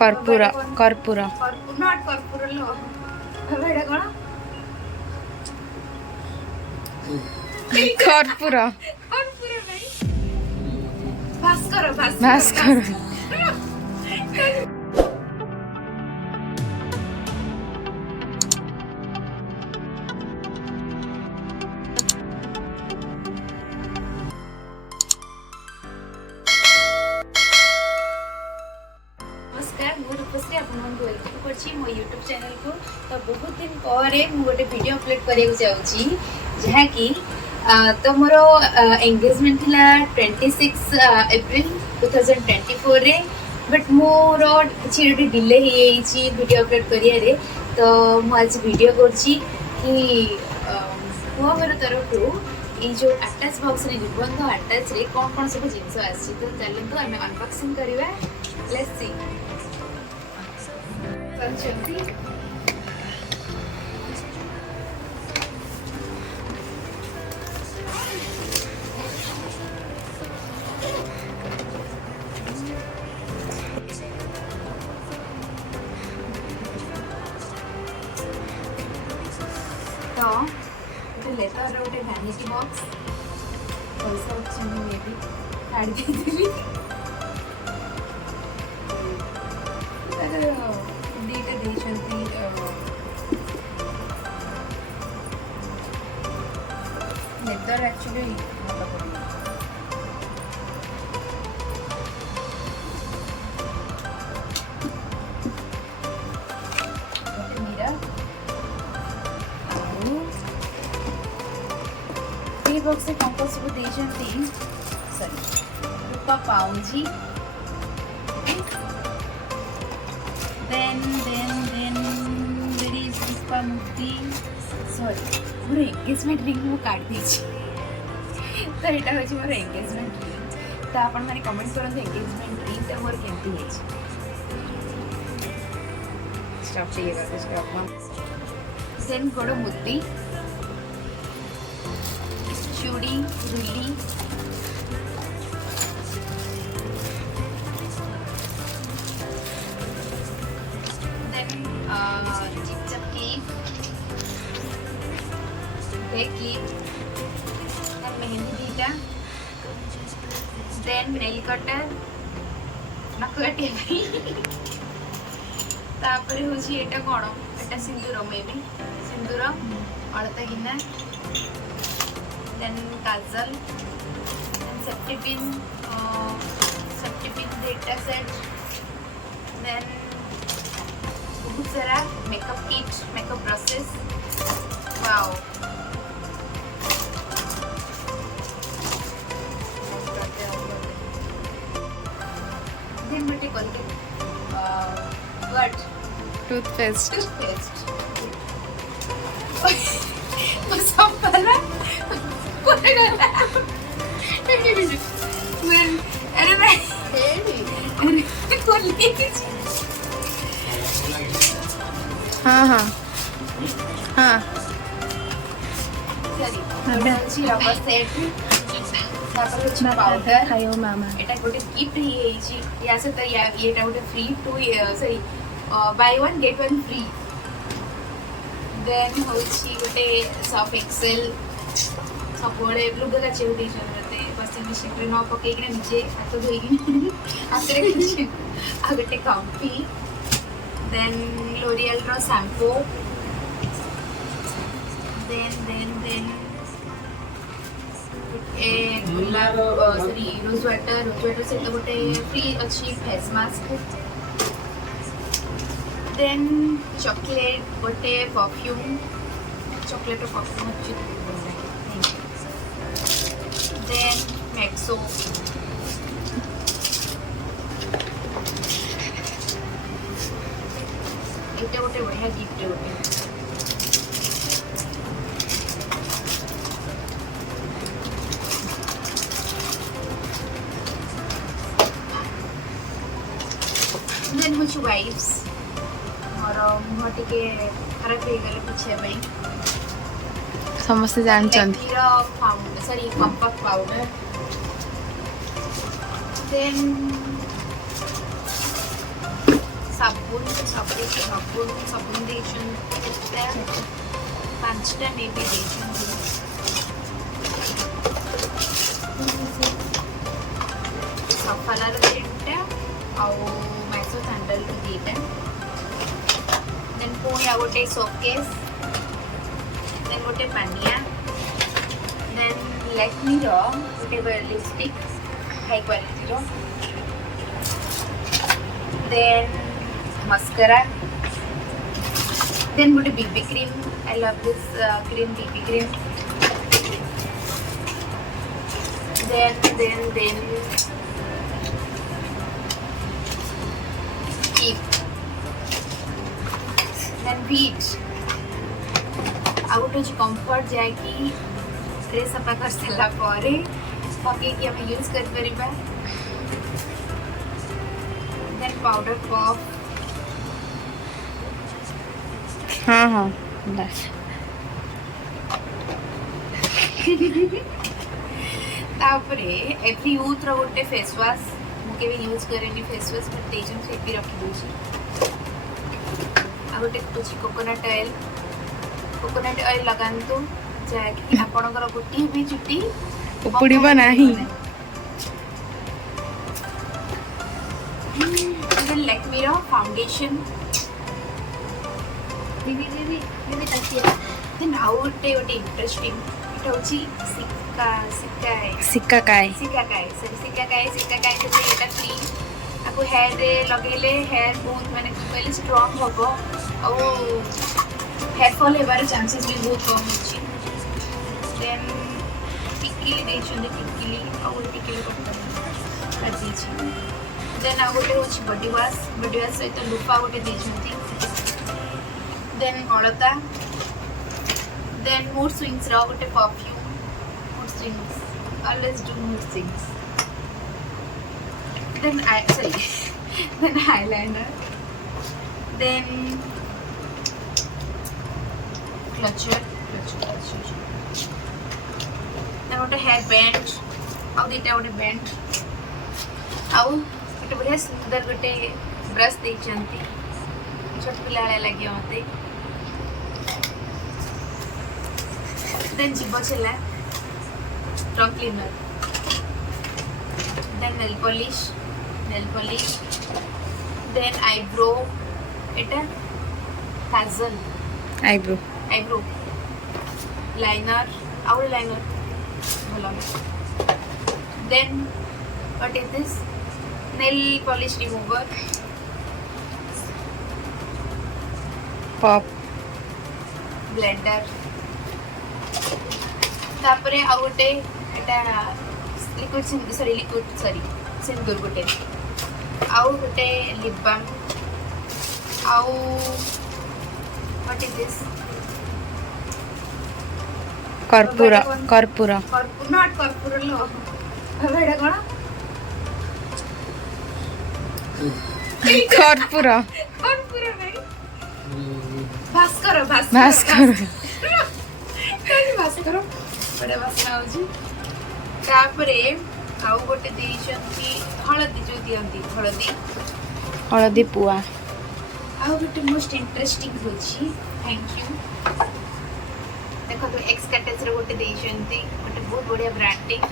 कर्पूर कर्पूर नॉट कर्पूर लो बेटा कौन कर्पूर कर्पूर नहीं भास्कर भास्कर नमस्कार मु रूपश्री आपको वेलकम करछि मो यूट्यूब चैनल को। तो बहुत दिन पर मु गोटे वीडियो अपलोड करिया जाउछि जहा कि तो मोर एंगेजमेंट थिला 26 अप्रैल 2024 रे बट मोर किछि गोटे डिले हो जाइछि वीडियो अपलोड करिया रे। तो मु आज वीडियो करछि कि हुआ मोर तरफ ये जो अटैच बॉक्स रे निबंध अटैच रे कौन कौन सब जिनस आछि। तो चलंतु आमे अनबॉक्सिंग करिवा। लेट्स सी संचंती तो लेटर गोटे भैनिटी बॉक्स पैसा रखी मे भी काढ़ी देली दीटा देइछंती लेटर एक्चुअली भलो पड़ी गोटे मीरा ये बॉक्स से कौन कौन सब देइछंती सॉरी रूपा पाउंजी then there is Pushpa Mukti sorry मोर एंगेजमेंट रिंग मु काट दीची तो एटा होची मोर एंगेजमेंट रिंग। तो आपण माने कमेंट करन एंगेजमेंट रिंग ते मोर केमती है स्टॉप चाहिए करते स्टॉप देन गोड़ मुद्दी चूड़ी रुली चिपचप क्लिप मेहंदी दीटा देन नेल कटर नख काटिया तापर होची एटा कोन एटा सिंदूर मे भी सिंदूर अलता गिना then kajal then safety pin डेटा सेट देन बहुत सारा makeup kit makeup brushes wow then मटे कोलगेट व्हाट टूथपेस्ट बस हम पहला कोने गला अरे नहीं कोलगेट हाँ हाँ हाँ जी रबर सेट तापर कुछ पाउडर खायो मामा एटा गोटे गिफ्ट ही हेची या से तो या एटा गोटे फ्री टू sorry buy one get one free देन होची गोटे सर्फ एक्सेल सब बड़े ब्लू का चेउ दे छते वाशिंग मशीन रे न पके कि नीचे हाथ धोई कि हाथ रे किछि आ गोटे coffee then L'Oreal ro shampoo then ए गुलाब सॉरी रोज वाटर से तो गोटे फ्री अच्छी फेस मास्क देन चॉकलेट गोटे परफ्यूम चॉकलेट परफ्यूम अच्छी देन मैक्सो এটা গোটে বঢ়িয়া গিফ্ট গোটে देन मुझे वाइप्स मोर मुह टिके खराब हो गले पुछे भाई समस्त जानचंद सॉरी कॉम्पैक्ट पाउडर देन सबन देछन पांचटा मे भी देछन सफालार तीनटा आउ मैसो सैंडल दीटा देन पुणी आ गोटे शोकेस देन गोटे पानिया देन लैक्मी रो गोटे लिपस्टिक हाई क्वालिटी रो देन मस्करा देन गोटे BB cream I love this cream BB cream then keep then beach ଆଉ ଗୋଟେ ଅଛି କମ୍ଫର୍ଟ ଯାହାକି ଡ୍ରେସ୍ ସଫା କରିସାରିଲା ପରେ ପକେଇକି ଆମେ ୟୁଜ୍ କରିପାରିବା ଦେନ୍ ପାଉଡର ପଫ୍ हाँ हाँ बस तापरे एवरी यूथ रो गोटे फेस वॉश मु केबे यूज करेनी फेस वॉश बट तेजन से भी रखी दूची आ गोटे कुछ कोकोनट ऑयल लगांतु जाकि आपनकर गोटी भी चुटी उपुड़ीबा नाही देन लैक्मी रो फाउंडेशन दीदी तकिया देन आउट गोटे इंटरेस्टिंग इटा होची सिक्का काय सिक्का से एटा फ्री आपको हेयर रे लगेले हेयर बहुत माने पहले स्ट्रांग होबो और हेयर फॉल हेबार चांसेस भी बहुत कम होची देन टिकली देछन टिकली और टिकली को करती छी देन आ गोटे होची बॉडी वॉश सहित लुफा गोटे देछंती देन अलता देन मूड स्विंग्स रो गोटे perfume swings. Always do mood swings. Then then eyeliner. Then clutcher. Then what a hair band. How did I want a band? How it would have सुंदर गोटे brush दे चंती छोट पिला लगे मते then जीव चला tongue cleaner then nail polish then eyebrow eta kazel eyebrow liner our liner bola then what is this nail polish remover pop blender तापरे आ गोटे एटा लिक्विड सिंदूर गोटे आउ गोटे लिप बाम आउ व्हाट इज दिस कर्पूरा नॉट कर्पूरा लो एटा कोन कर्पूरा नहीं भास्कर भास्कर बड़ा बासना होची तापरे आउ गोटे देइछंती हळदी जो दियंती हळदी पुआ आउ गोटे मोस्ट इंटरेस्टिंग होची थैंक यू देखो तो एक्स कैटेस रे गोटे देइछंती गोटे बहुत बढ़िया ब्रांडिंग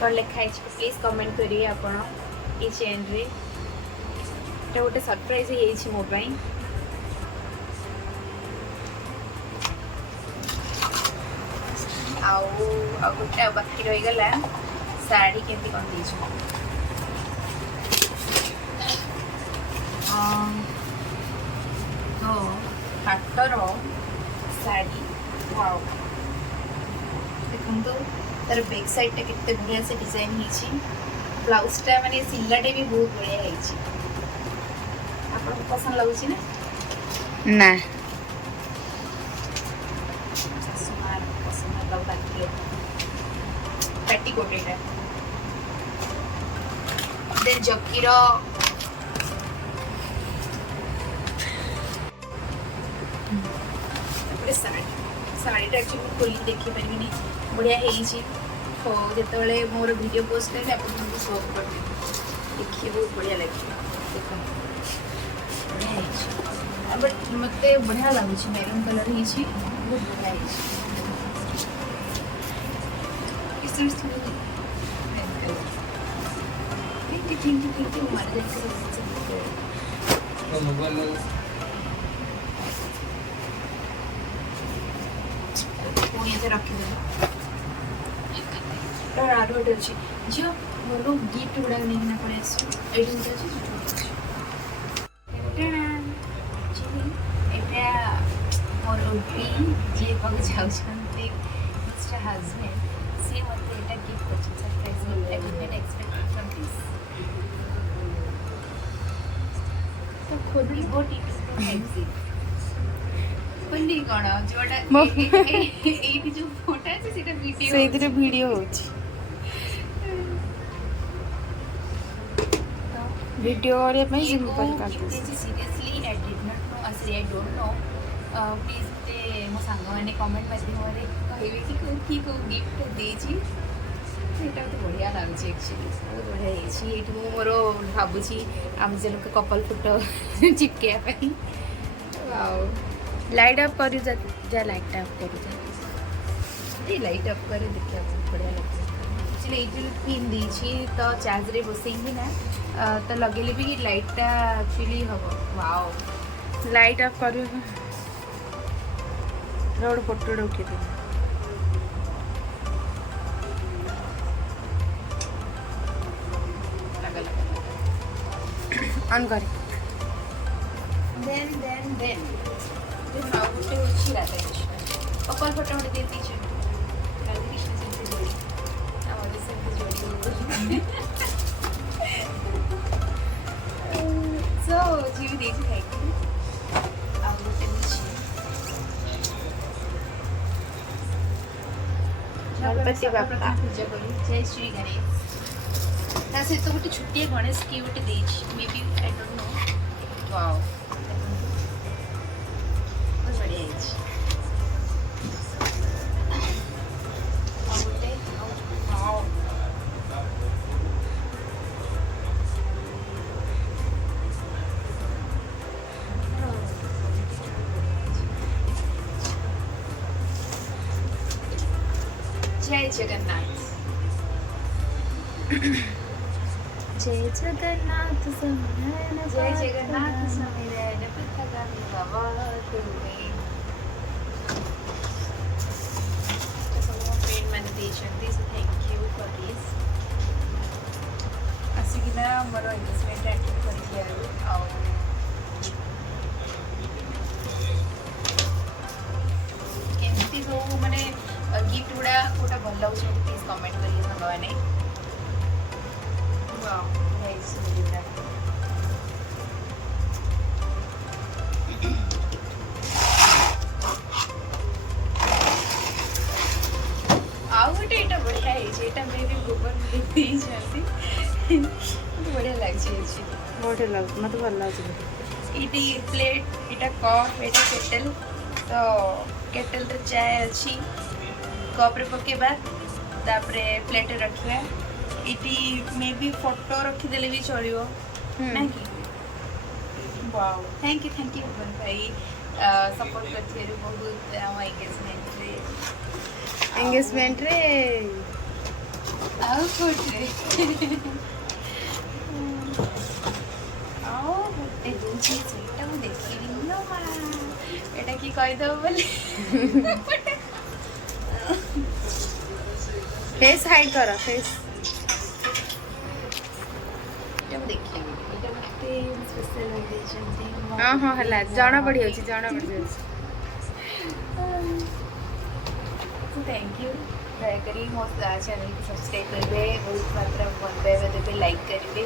कर लिखा है प्लीज कमेंट करिए आपण ई चैन रे एटा गोटे सरप्राइज है मो पाई आउ गोटे बाकी रही गला साड़ी केमती कौन दी हाटर साड़ी वाओ देखो तार बैक साइड टा केते बढ़िया से डिजाइन हिची ब्लाउज टा माने सिलाटे भी बहुत बढ़िया हिची आपन पसंद लागुची ना ना सुमार पसंद लागला पेटीकोट एटा देन जकीरो ଶାଢ଼ୀଟା ଆକ୍ଚୁଆଲି ଖୋଲି ଦେଖିପାରିବିନି ବଢ଼ିଆ ହେଇଛି। ହଉ ଯେତେବେଳେ ମୋର ଭିଡ଼ିଓ ପୋଷ୍ଟ କଲେ ଆପଣଙ୍କୁ ସୋ କରିଦେବି, ଦେଖିବେ ବହୁତ ବଢ଼ିଆ ଲାଗିବ। ଦେଖନ୍ତୁ ବଢ଼ିଆ ହେଇଛି, ବଟ୍ ମୋତେ ବଢ଼ିଆ ଲାଗୁଛି, ମେରୁନ୍ କଲର୍ ହେଇଛି, ବହୁତ ବଢ଼ିଆ ହେଇଛି। थैंक यू हमारे ପୁଣି ଏତେ ରଖିଦେବା। ଆରୁ ଗୋଟେ ଅଛି ଝିଅ ମୋର ଗିଫ୍ଟ ଗୁଡ଼ାକ ନେଇକିନା ପଳେଇ ଆସିବ। ଏଇଠି ଅଛି ଏଇଟା ମୋର ବି ଯିଏ ପାଖକୁ ଯାଉଛନ୍ତି ମିଷ୍ଟର ହଜବେଣ୍ଡ, ସିଏ ମୋତେ ଏଇଟା ଗିଫ୍ଟ କରିଛନ୍ତି surprise gift. I did not expect from this. ତ ଖୋଲିବ ଖୋଲି କ'ଣ ଯୋଉଟା ଏଇଠି ଯୋଉ ଫୋଟା ଅଛି ସେଇଟା ଭିଡ଼ିଓ, ସେଇଥିରେ ଭିଡ଼ିଓ ହେଉଛି, ଭିଡ଼ିଓ କରିବା ପାଇଁ ସିମ୍ପଲ୍ କାଟୁଛି। Seriously I did not know, I don't know. Please ମୋତେ ମୋ ସାଙ୍ଗମାନେ କମେଣ୍ଟ ମାଧ୍ୟମରେ କହିବେ କି କେଉଁ ଗିଫ୍ଟ ଦେଇଛି। ସେଇଟା ମୋତେ ବଢ଼ିଆ ଲାଗୁଛି, ଆକ୍ଚୁଆଲି ବହୁତ ବଢ଼ିଆ ହେଇଛି। ଏଇଠି ମୁଁ ମୋର ଭାବୁଛି ଆମେ ଜଣଙ୍କ କପଲ୍ ଫଟୋ ଚିପକେଇବା ପାଇଁ। ଆଉ ଲାଇଟ୍ ଅଫ୍ କରି ଯା ଲାଇଟ୍ ଅଫ୍ କରି ଲାଇଟ୍ ଅଫ୍ କରି ଦେଖିବା ବହୁତ ବଢ଼ିଆ ଲାଗୁଛି। ଆକ୍ଚୁଆଲି ଏଇଠି ପିନ୍ ଦେଇଛି ତ ଚାର୍ଜରେ ବସେଇକି ନା ତ ଲଗେଇଲେ ବି ଲାଇଟ୍ଟା ଆକ୍ଚୁଆଲି ହେବ। ୱାଓ, ଲାଇଟ୍ ଅଫ୍ କରିବ, ଗୋଟେ ଫଟୋ ଉଠେଇଦେବ। ଅନ୍ କରି ଦେନ୍ ଆଉ ଗୋଟେ ହେଉଛି ରାଧାକୃଷ୍ଣ କପଲ୍ ଫଟୋ ଗୋଟେ ଦେଇ ଦେଇଛନ୍ତି। ରାଧାକୃଷ୍ଣ ସେମିତି ଯୋଡ଼ି, ଆମର ସେମିତି ଯୋଡ଼ି ସୋ ଯିଏ ବି ଦେଇଛି ଥ୍ୟାଙ୍କ ୟୁ। ଆଉ ଗୋଟେ ହେଉଛି ଗଣପତି ବାପ୍ପା ପୂଜା କରୁ, ଜୟ ଶ୍ରୀ ଗଣେଶ। ତା ସହିତ ଗୋଟେ ଛୋଟିଆ ଗଣେଶ କିଏ ଗୋଟେ ଦେଇଛି, may be I don't know. Wow, ବହୁତ ବଢ଼ିଆ ହେଇଛି। ଆଉ ଗୋଟେ ୱାଓ, ଜୟ ଜଗନ୍ନାଥ। ଜୟ ଜଗନ୍ନାଥ ଜୟ ଜଗନ୍ନାଥ ସମିରେଣ ପୃଥଗାମୀ ଭବ ତୁମେ। ସବୁ ମୋ ଫ୍ରେଣ୍ଡ ମାନେ ଦେଇଛନ୍ତି, so thank you for this. ଆସିକିନା ମୋର ଏନ୍ଗେଜମେଣ୍ଟ ଆଟେଣ୍ଡ କରିଥିବାରୁ। ଆଉ କେମିତି ସବୁ ମାନେ ଗିଫ୍ଟ ଗୁଡ଼ା କେଉଁଟା ଭଲ ଲାଗୁଛି ମୋତେ ପ୍ଲିଜ୍ କମେଣ୍ଟ କରିବେ ସାଙ୍ଗମାନେ। ୱାଓ, ହେଇଛି ଗୁଡ଼ା। ଆଉ ଗୋଟେ ଏଇଟା ବଢ଼ିଆ ହେଇଛି, ଏଇଟା ମେ ବି ଗୋବର ଦେଇଛନ୍ତି, ବଢ଼ିଆ ଲାଗୁଛି। ହେଇଛି ବଢ଼ିଆ ଲାଗୁଛି, ମୋତେ ଭଲ ଲାଗୁଛି। ଏଇଟି ପ୍ଲେଟ୍, ଏଇଟା କପ୍, ଏଇଟା କେଟେଲ୍। ତ କେଟେଲ୍ରେ ଚାଏ ଅଛି, କପ୍ରେ ପକାଇବା, ତାପରେ ପ୍ଲେଟ୍ରେ ରଖିବା। ଏଇଠି ମେ ବି ଫଟୋ ରଖିଦେଲେ ବି ଚଳିବ ନାଇଁ କି? ୱାଓ, ଥ୍ୟାଙ୍କ ୟୁ ଭୁବନ ଭାଇ, ସପୋର୍ଟ କରିଥିବାରୁ ବହୁତ ଆମ ଏନ୍ଗେଜମେଣ୍ଟରେ। ଆଉ କୋଉଥିରେ ଆଉ ଗୋଟେ ଦଉଛି, ସେଇଟା ମୁଁ ଦେଖିଲି ଲୋ ମା, ଏଇଟା କି କହିଦେବ ବୋଲି। ଫେସ୍ ହାଇଡ୍ କର, ଫେସ୍। ଏଇଟା ମୁଁ ଦେଖିଲି, ଏଇଟା ମୋତେ ସ୍ପେଶାଲ ଦେଇଛନ୍ତି। ହଁ ହେଲା, ଜଣା ପଡ଼ିଯାଉଛି, ଜଣା ପଡ଼ିଯାଉଛି। Thank you. दयाकरी मो चैनल को सब्सक्राइब करेंगे, बहुत मात्रा में भल पाइबा देवे, लाइक करेंगे।